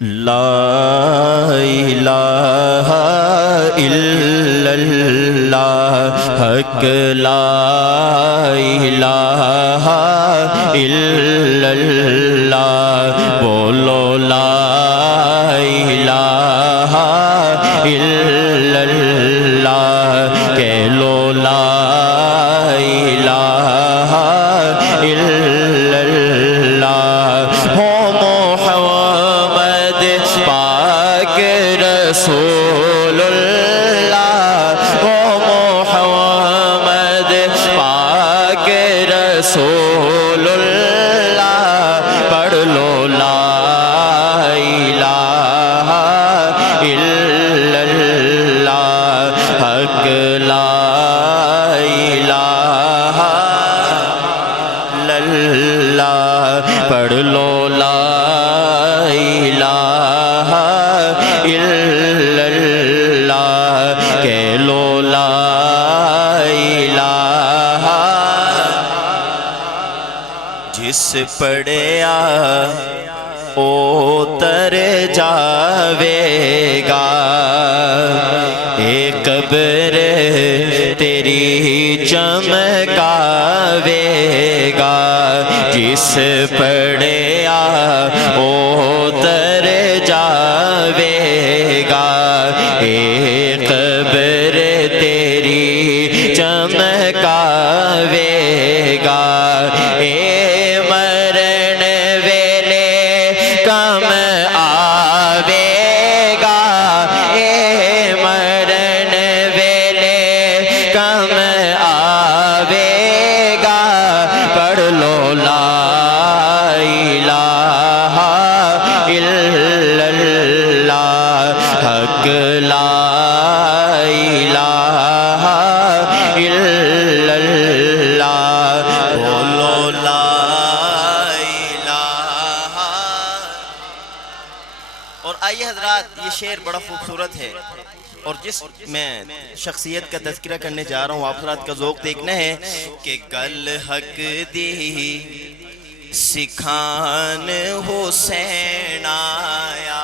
لا الہ الا اللہ حق لا الہ الا اللہ بولو لا الہ الا اللہ کہہ لو لا الہ الا اللہ ہو محمد پاک رسول اللہ ہو محمد پاک رسول اللہ پڑھ لو لا الہ الا اللہ حق لا الہ الا اللہ پڑھ لو لا الہ الا اللہ کہہ لو لا الہ جس پڑھیا او تر جاوے گا اے قبر تیری چمکاوے گا جس پڑھیا او تر جاوے گا اے قبر تیری چمکاوے گا اے مرن ویلے کم آوے گا اے مرن ویلے کم آوے گا پڑھ لو لا الہ الا اللہ حق لا الہ الا اللہ بولو لا الہ اور آئیے حضرات یہ شعر بڑا خوبصورت ہے اور جس میں شخصیت کا تذکرہ کرنے جا رہا ہوں آپ حضرات کا ذوق دیکھنا ہے کہ گل حق دی سکھان حسین آیا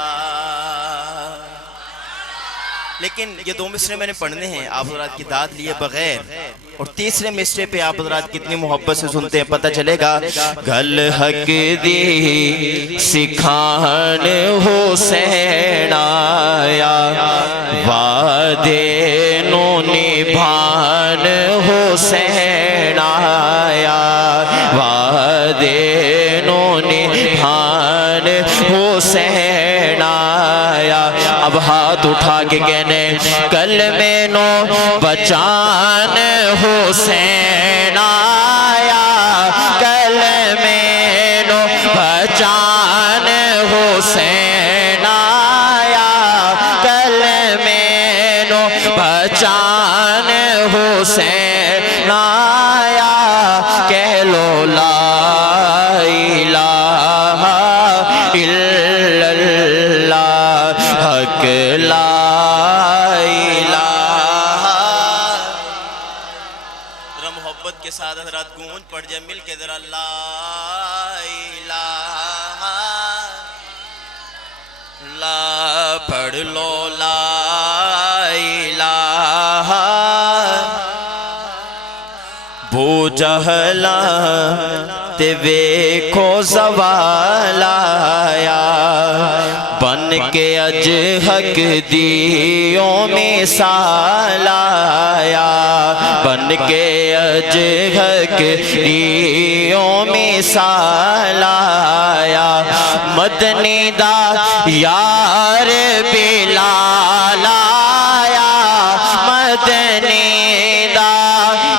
لیکن یہ دو مصرے میں نے پڑھنے ہیں آپ حضرات کی داد لیے بغیر اور تیسرے مصرے پہ آپ حضرات کتنی محبت سے سنتے ہیں پتہ چلے گا گل حق دی سکھان حسین آیا وعدے نو نبھان حسین آیا وعدے نو نبھان حسین آیا اب ہاتھ اٹھا کے کہنے کلمے نو بچان حسین آیا کلمے نو بچان حسین آیا کلمے نو بچان حسین آیا کہہ لو لا الہ الا اللہ حق لا الہ ذرا محبت کے ساتھ حضرات گونج پڑھ جائے مل کے ذرا لا الہ لا پڑھ لو لا الہ بو جہلا تے ویکھو زوال آیا بن کے اج حق دیوں مثال آیا بن کے اج حق دیوں مثال آیا مدنی دا یار بلال آیا مدنی دا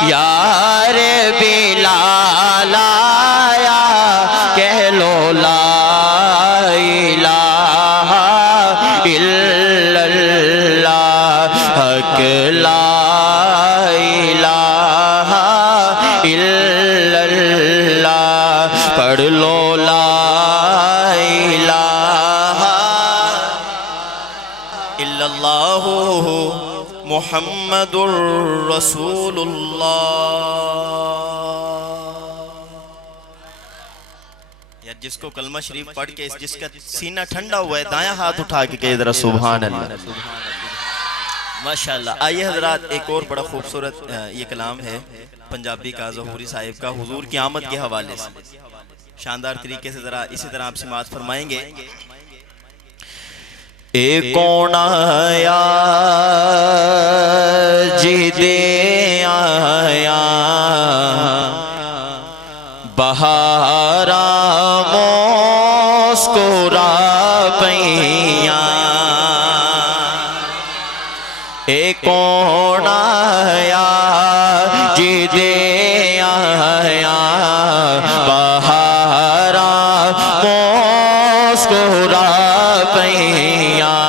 یار بلال آیا کہہ لو لا الہ الا اللہ حق لا الہ الا اللہ پڑھ لو لا الہ الا اللہ محمد الرسول اللہ جس کو کلمہ شریف پڑھ کے جس کا سینہ ٹھنڈا ہوا ہے دایاں ہاتھ اٹھا کے کہے ذرا سبحان اللہ ماشاءاللہ۔ آئیے حضرات ایک اور بڑا خوبصورت یہ کلام ہے پنجابی کا ظہوری صاحب کا حضور کی آمد کے حوالے سے شاندار طریقے سے ذرا اسی طرح آپ سماعت فرمائیں گے۔ اے کون آیا جی دے آیا بہارا مسکرا پیاں اے کون آیا جی دے آیا بہارا مسکرا پیاں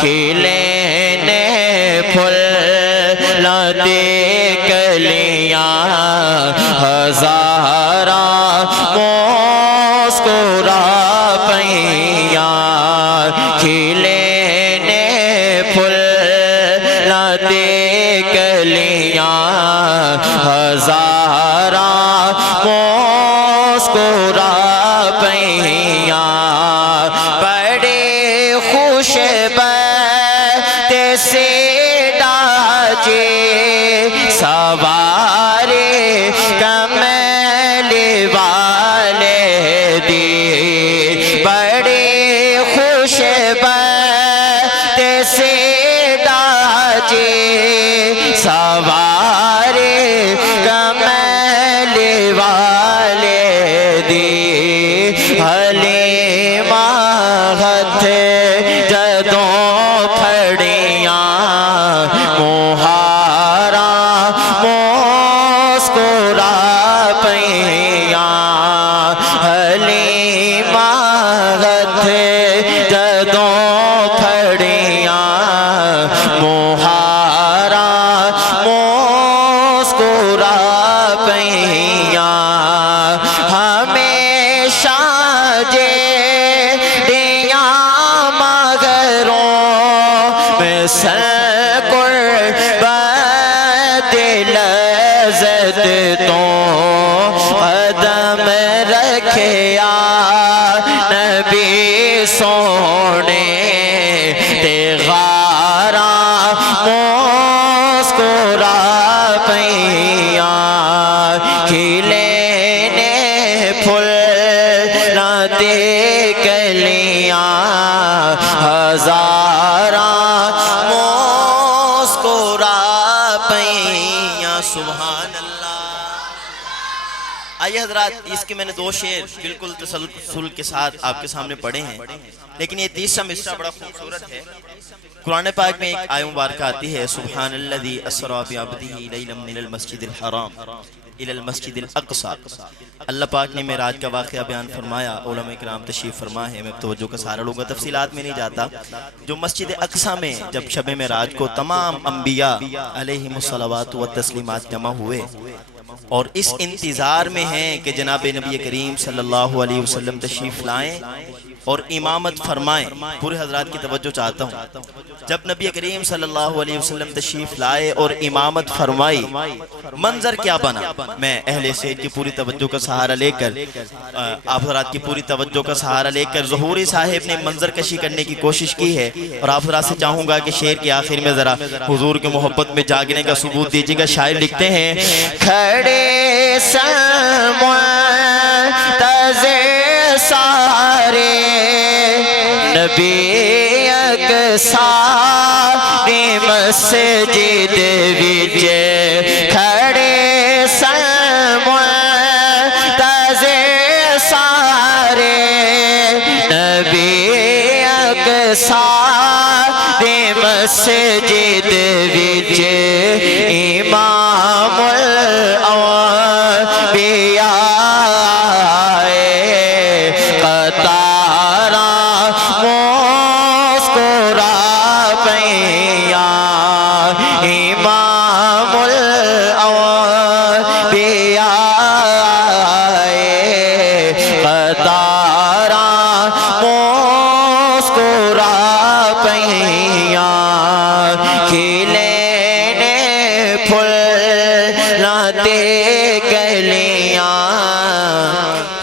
کھلے نے پھول دے کلیاں ہزارہ مسکرا پیاں کھلے نے پھول دے کلیاں ہزارہ مسکرا پیاں بڑے خوش بخت سے ڈاجے سوارے کمل والے دی بڑے خوش بخت سے ڈاجے سوارے کمل والے دی حلیمہ ہتھ جدوں پھڑیاں مہارا مسکرا پیاں حلیمہ ہتھ جدوں پھڑیاں مہارا مسکرا پیاں ہمیشہ جیڑیاں مغروں میں قربت لذت تو قدم رکھیا نبی سونے تے غارہ مسکرا پیاں کھلے نے پھول دے کلیاں ہزارہ مسکرا پیاں سبحان اللہ۔ آئیے حضرات اس کے میں نے دو شعر بالکل تسلسل کے ساتھ آپ کے سامنے پڑھے ہیں لیکن یہ تیسرا مصرع بڑا خوبصورت ہے۔ قرآن پاک میں ایک آیہ مبارکہ آتی ہے سبحان الذی اسری بعبدہ لیلا من المسجد الحرام الی المسجد الاقصی۔ اللہ پاک نے معراج کا واقعہ بیان فرمایا، علماء کرام تشریف فرما ہے، میں توجہ کا سہارا لوں گا، تفصیلات میں نہیں جاتا۔ جو مسجد اقصی میں جب شب معراج کو تمام انبیاء علیہم الصلوات والتسلیمات جمع ہوئے اور اس انتظار میں ہیں کہ جناب نبی کریم صلی اللہ علیہ وسلم تشریف لائیں اور امامت فرمائیں، پورے حضرات کی توجہ چاہتا ہوں۔ جب نبی کریم صلی اللہ علیہ وسلم تشریف لائے اور امامت فرمائی، منظر کیا بنا؟ میں اہل سید کی پوری توجہ کا سہارا لے کر آپ حضرات کی پوری توجہ کا سہارا لے کر ظہوری صاحب نے منظر کشی کرنے کی کوشش کی ہے اور آپ حضرات سے چاہوں گا کہ شعر کے آخر میں ذرا حضور کے محبت میں جاگنے کا ثبوت دیجیے گا۔ شاعر لکھتے ہیں کھڑے سمنتظر سارے نبی اقصی مسجد وچ کھڑے سمنتظر سارے نبی اقصی مسجد وچ امام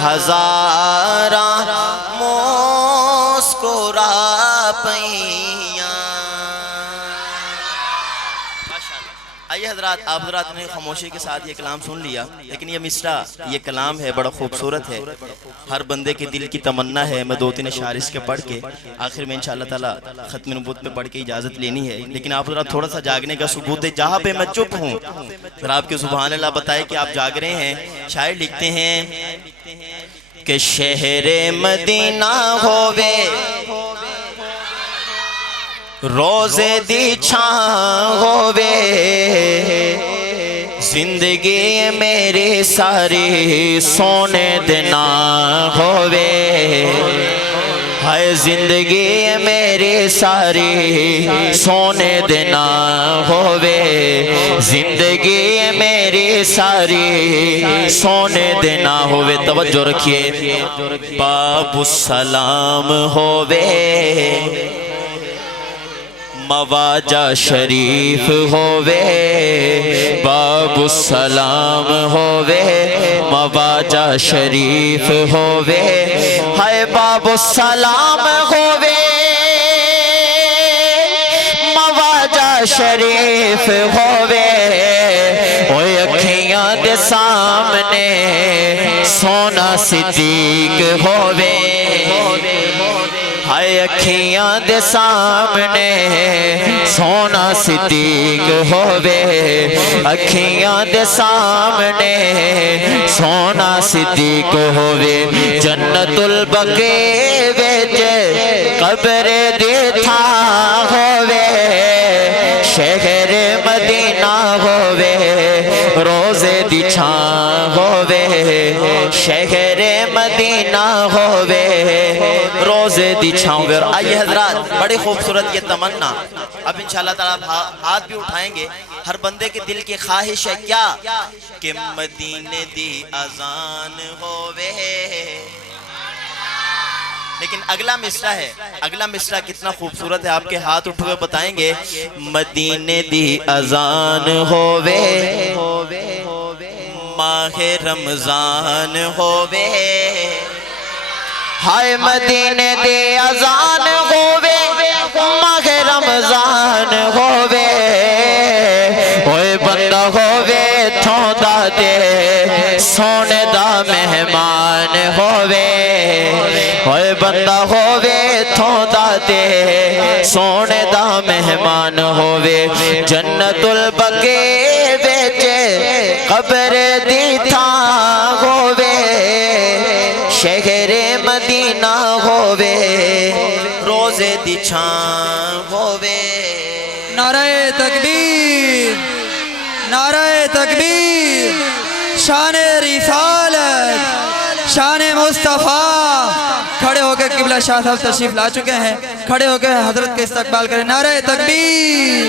ہزار پیاں۔ آئیے حضرات، آپ حضرات نے خاموشی کے ساتھ یہ کلام سن لیا، لیکن یہ مصرع، یہ کلام ہے، بڑا خوبصورت ہے، ہر بندے کے دل کی تمنا ہے۔ میں 2-3 اشعار اس کے پڑھ کے آخر میں انشاءاللہ تعالی ختم نبوت پہ پڑھ کے اجازت لینی ہے، لیکن آپ حضرات تھوڑا سا جاگنے کا ثبوت دے۔ جہاں پہ میں چپ ہوں ذرا آپ کے سبحان اللہ بتائے کہ آپ جاگ رہے ہیں۔ شاعر لکھتے ہیں کہ شہر مدینہ ہووے روزے دی چھاں ہووے، زندگی میری ساری سونے دینا ہووے، ہائے زندگی میری ساری سونے دینا ہووے، زندگی میری ساری سونے دینا ہووے۔ توجہ رکھیے، باب السلام ہووے، مواجہ شریف ہووے، باب السلام ہووے، مواجہ شریف ہووے، ہائے باب السلام ہووے، مواجہ شریف ہووے، اوے اکھیاں دے سامنے سونا صدیق ہووے، ہائے اکھیاں دے سامنے سونا صدیق ہووے، اکھیاں دے سامنے سونا صدیق ہووے، جنت البقیع وچ قبر دی تھاں ہووے، شہر مدینہ ہووے، روزے دی چھاں ہووے، شہر مدینہ ہووے، روزے دی چھاں ہووے۔ اور آئیے حضرات، بڑی خوبصورت یہ تمنا، اب انشاءاللہ تعالیٰ ہاتھ بھی اٹھائیں گے۔ ہر بندے کے دل کی خواہش ہے کیا کہ مدینے دی اذان ہووے، لیکن اگلا مصرع ہے، اگلا مصرع کتنا خوبصورت ہے، آپ کے ہاتھ اٹھ ہوئے بتائیں گے، مدینے دی اذان ہووے، ماہ رمضان ہووے، ہائے مدینے دی اذان ہووے، ماہ رمضان ہووے، اوے بندہ ہووے تھوں دا دے سونے دا مہمان ہووے، اوے بندہ ہووے تھوں دا دے سونے دا مہمان ہووے، جنت البقیع وچ قبر دی تھاں ہووے، شہر مدینہ ہووے، روزے دی چھاں ہووے۔ نعرہ تکبیر، نعرہ تکبیر، شان رسالت، شان مصطفیٰ۔ کھڑے ہو کے قبلہ شاہ صاحب تشریف لا چکے ہیں، کھڑے ہو کے حضرت کے استقبال کریں۔ نعرہ تکبیر،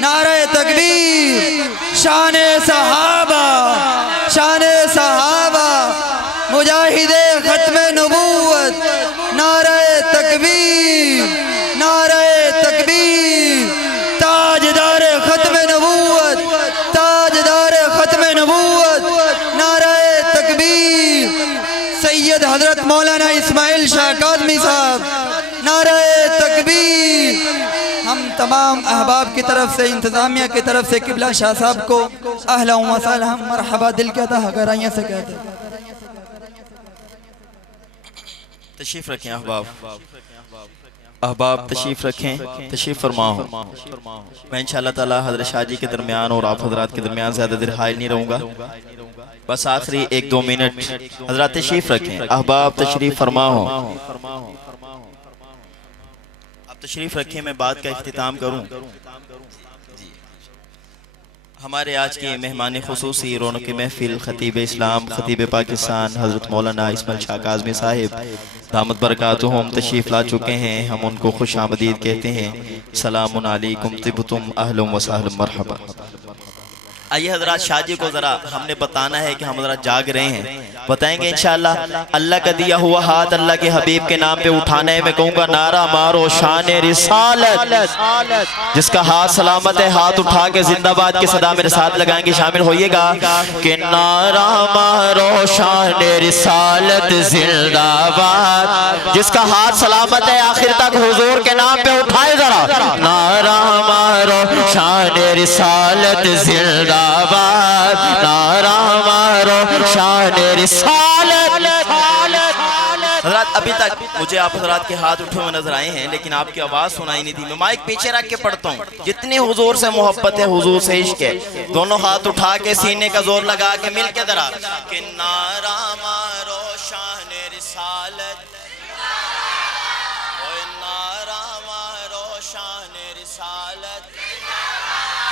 نعرہ تکبیر، شان صحابہ، شان صحابہ، مجاہد ختم نبوت، نعرہ تکبیر، نعرہ تکبیر، تاجدار ختم نبوت، تاجدار ختم نبوت، نعرہ تکبیر، سید حضرت مولانا اسماعیل شاہ کاظمی صاحب، نعرہ تکبیر۔ ہم تمام احباب کی طرف سے، انتظامیہ کی طرف سے قبلہ شاہ صاحب کو اہلا و سہلا مرحبا دل کے عطا گرائیاں سے کہتے ہیں۔ تشریف رکھیں احباب، احباب تشریف رکھیں، تشریف فرماؤ۔ میں انشاءاللہ تعالی حضرت شاہ جی کے درمیان اور آپ حضرات کے درمیان زیادہ دیر حائل نہیں رہوں گا، بس آخری 1-2 منٹ حضرات تشریف رکھیں، احباب تشریف فرماؤ، آپ تشریف رکھیں، میں بات کا اختتام کروں۔ ہمارے آج کی مہمان خصوصی رونق محفل خطیب اسلام، خطیب پاکستان حضرت مولانا اسماعیل شاہ کاظمی صاحب دامت برکاتہم تشریف لا چکے ہیں، ہم ان کو خوش آمدید کہتے ہیں۔ سلام علیکم طبتم اہلا و سہلا مرحبا۔ آئیے حضرات، شاہ جی کو ذرا ہم نے بتانا ہے کہ ہم ذرا جاگ رہے ہیں، بتائیں گے انشاءاللہ۔ اللہ کا دیا ہوا ہاتھ اللہ کے حبیب کے نام پہ اٹھانا ہے، میں کہوں گا نعرہ مارو شان رسالت، جس کا ہاتھ سلامت ہے ہاتھ اٹھا کے زندہ باد کے صدا میرے ساتھ لگائیں گے، شامل ہوئیے گا کہ نعرہ مارو شان رسالت زندہ باد، جس کا ہاتھ سلامت ہے آخر تک حضور کے کے نام پہ اٹھائے ذرا نعرہ مارو شان رسالت زندہ باد نعرہ مارو شان رسالت حضرات ابھی تک مجھے آپ حضرات کے ہاتھ اٹھے ہوئے نظر آئے ہیں لیکن آپ کی آواز سنائی نہیں تھی میں مائک پیچھے رکھ کے پڑھتا ہوں جتنی حضور سے محبت ہے حضور سے عشق ہے دونوں ہاتھ اٹھا کے سینے کا زور لگا کے مل کے ذرا کہ نعرہ مارو شان رسالت نعرہ مارو شان رسالت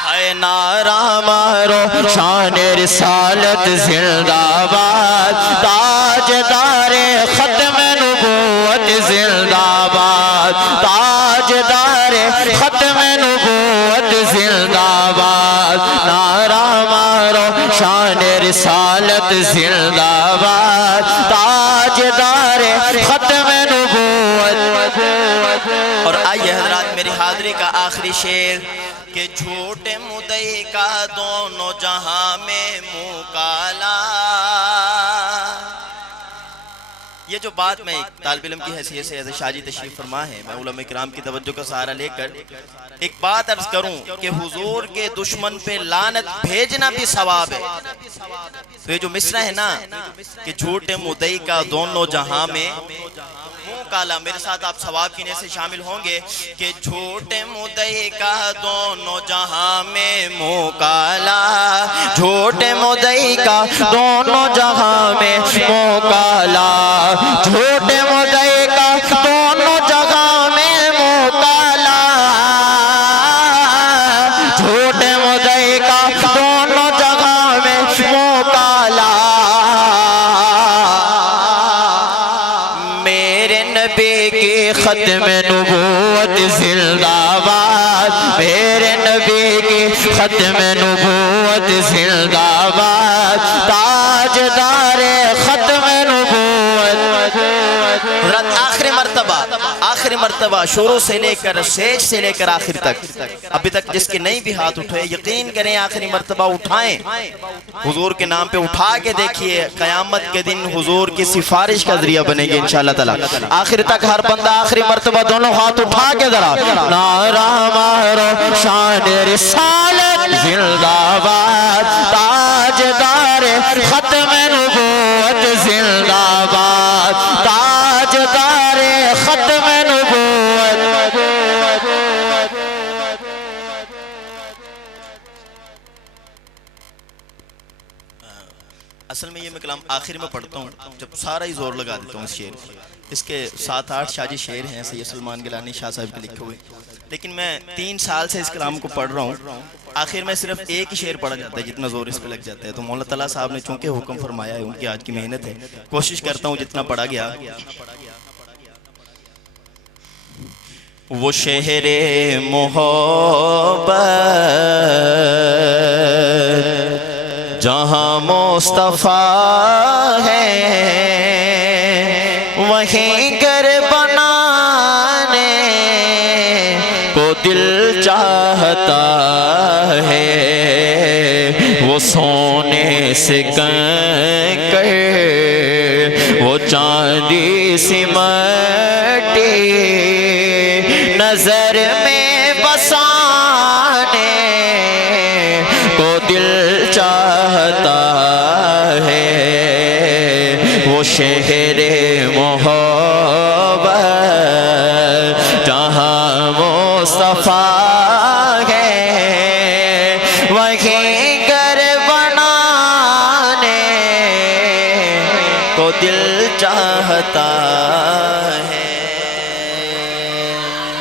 ہے نعرہ مارو شان رسالت زندہ باد تاجدار ختم نبوت زندہ باد تاجدار ختم نبوت زندہ باد نعرہ مارو شان رسالت زندہ باد تاجدار ختم نبوت اور آئیے حضرات میری حاضری کا آخری شعر کہ جھوٹ مدعی کا دونوں جہاں میں منہ کالا یہ جو بات میں طالب علم کی حیثیت سے حضرت شاہ جی تشریف فرما ہے میں علماء کرام کی توجہ کا سہارا لے کر ایک بات عرض کروں کہ حضور کے دشمن پہ لعنت بھیجنا بھی ثواب ہے تو یہ جو مصرع ہے نا کہ جھوٹ مدعی کا دونوں جہاں میں منہ کالا میرے ساتھ آپ ثواب کی نیت سے شامل ہوں گے کہ جھوٹ مدعی کا دونوں جہاں میں منہ کالا جھوٹ مدعی کا دونوں جہاں میں منہ کالا جھوٹ مدعی کا دونوں جگہ میں منہ کالا جھوٹ مدعی کا دونوں جگہ میں منہ کالا میرے نبی کی ختم نبوت زندہ باد میرے نبی کی ختم نبوت زندہ باد تاجدار ختم نبوت آخری مرتبہ شروع سے لے کر سیج سے لے کر آخر تک ابھی تک جس کے نہیں بھی ہاتھ اٹھے یقین کریں آخری مرتبہ اٹھائیں حضور کے نام پہ اٹھا کے دیکھیے قیامت کے دن حضور کی سفارش کا ذریعہ بنے گے انشاءاللہ تعالی آخر تک ہر بندہ آخری مرتبہ دونوں ہاتھ اٹھا کے ذرا نعرہ مارو شان رسالت زندہ باد تاجدار ختم نبوت زندہ باد تاجدار ختم نبوت اصل میں یہ میں کلام آخر میں پڑھتا ہوں جب سارا ہی زور لگا دیتا ہوں اس شعر اس کے 7-8 شاہ جی شعر ہیں سید سلمان گیلانی شاہ صاحب کے لکھے ہوئے لیکن میں 3 سال سے اس کلام کو پڑھ رہا ہوں آخر میں صرف ایک ہی شعر پڑھا جاتا ہے جتنا زور اس پہ لگ جاتا ہے تو مولا تعالیٰ صاحب نے چونکہ حکم فرمایا ہے ان کی آج کی محنت ہے کوشش کرتا ہوں جتنا پڑھا گیا وہ شہر محبت جہاں مصطفیٰ ہے وہیں گھر بنانے کو دل چاہتا ہے وہ سونے سے کنکر وہ چاندی سی مٹی نظر میں بسانے کو دل چاہتا ہے وہ شہر محبت جہاں مصطفیٰ ہے وہیں گھر بنانے کو دل چاہتا ہے